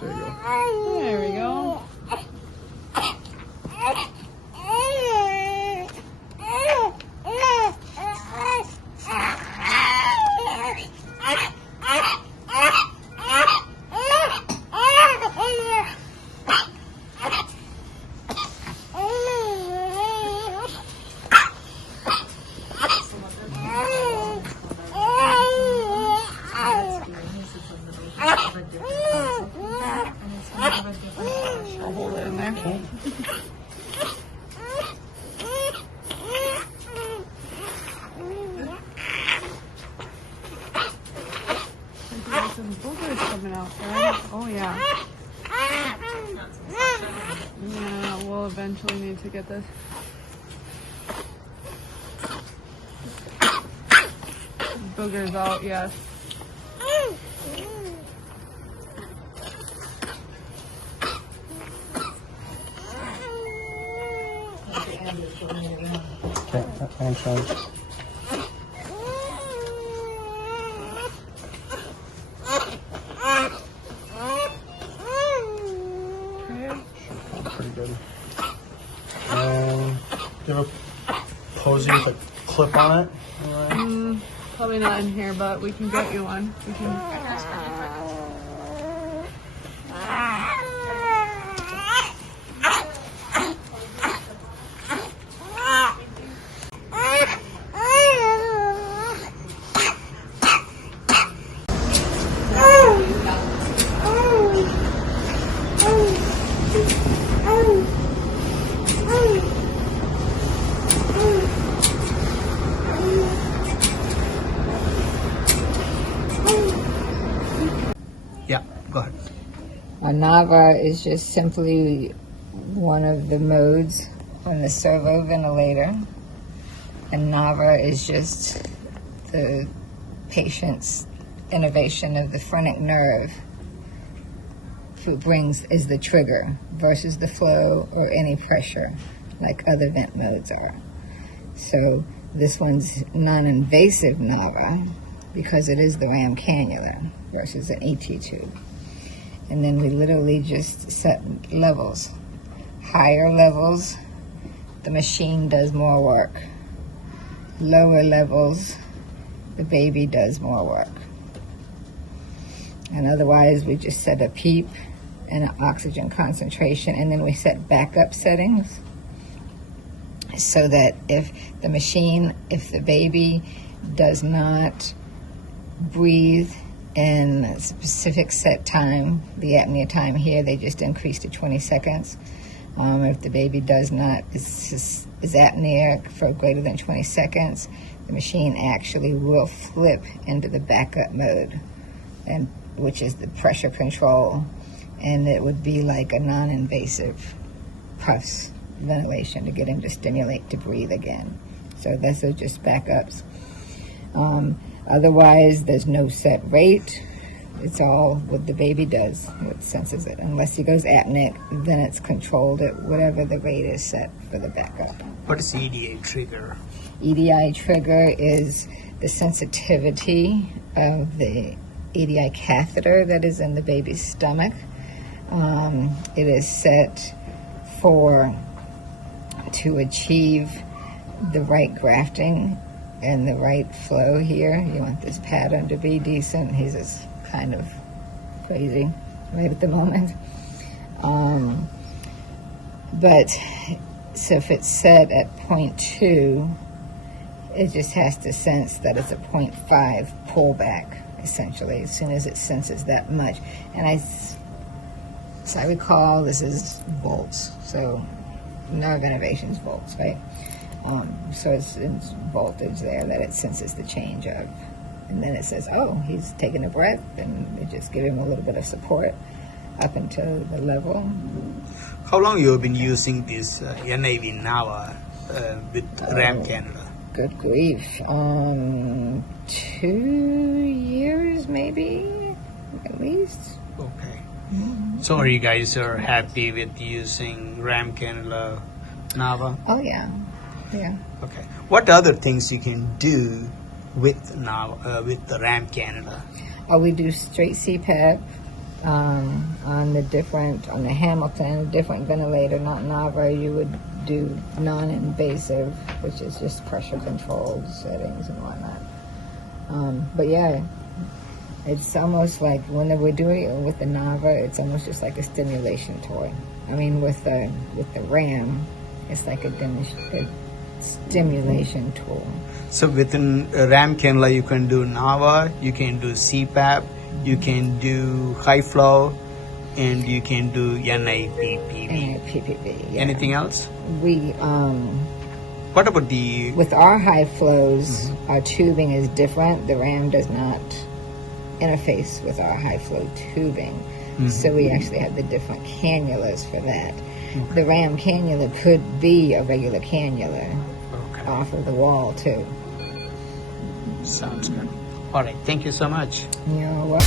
There you go. There we go. I'll hold it in there. Okay. There's some boogers coming out, right? Oh yeah. Yeah, we'll eventually need to get this. Boogers out, yes. Okay, thanks, guys. Pretty good. Do you have a posy with a clip on it? Probably not in here, but we can get you one. We can. Yeah, go ahead. A NAVA is just simply one of the modes on the servo ventilator. And NAVA is just the patient's innervation of the phrenic nerve is the trigger versus the flow or any pressure like other vent modes are. So this one's non-invasive NAVA because it is the RAM Cannula versus an ET tube. And then we literally just set levels. Higher levels, the machine does more work. Lower levels, the baby does more work. And otherwise, we just set a PEEP and an oxygen concentration, and then we set backup settings so that if the baby does not breathe in a specific set time, the apnea time here, they just increase to 20 seconds. If the baby is apnea for greater than 20 seconds, the machine actually will flip into the backup mode, and which is the pressure control, and it would be like a non-invasive puffs ventilation to get him to stimulate to breathe again. So those are just backups. Otherwise, there's no set rate. It's all what the baby does, what senses it. Unless he goes apneic, then it's controlled at whatever the rate is set for the backup. What is EDI trigger? EDI trigger is the sensitivity of the EDI catheter that is in the baby's stomach. It is set to achieve the right grafting and the right flow here. You want this pattern to be decent. He's just kind of crazy right at the moment. But so if it's set at 0.2, it just has to sense that it's a 0.5 pullback, essentially, as soon as it senses that much. And as I recall, this is volts, so nerve innervation's volts, right? So it's voltage there that it senses the change of. And then it says, oh, he's taking a breath, and we just give him a little bit of support up until the level. How long you have been using this NAVA with RAM Cannula? Good grief. 2 years maybe, at least. Okay. Mm-hmm. So are you guys happy with using RAM Cannula NAVA? Oh, yeah. Yeah. Okay. What other things you can do with NAVA, with the RAM Cannula? We do straight CPAP. On the Hamilton, a different ventilator, not NAVA, you would do non-invasive, which is just pressure controlled settings and whatnot. But yeah, it's almost like when we're doing it with the NAVA, it's almost just like a stimulation toy. I mean, with the RAM, it's like a stimulation tool. So within RAM Cannula, you can do NAVA, you can do CPAP, you can do high flow, and you can do NIPPV. PPV. Yeah. Anything else? We What about the... with our high flows, our tubing is different. The RAM does not interface with our high flow tubing, so we actually have the different cannulas for that. The RAM cannula could be a regular cannula off of the wall too. Sounds good. All right. Thank you so much. You know what?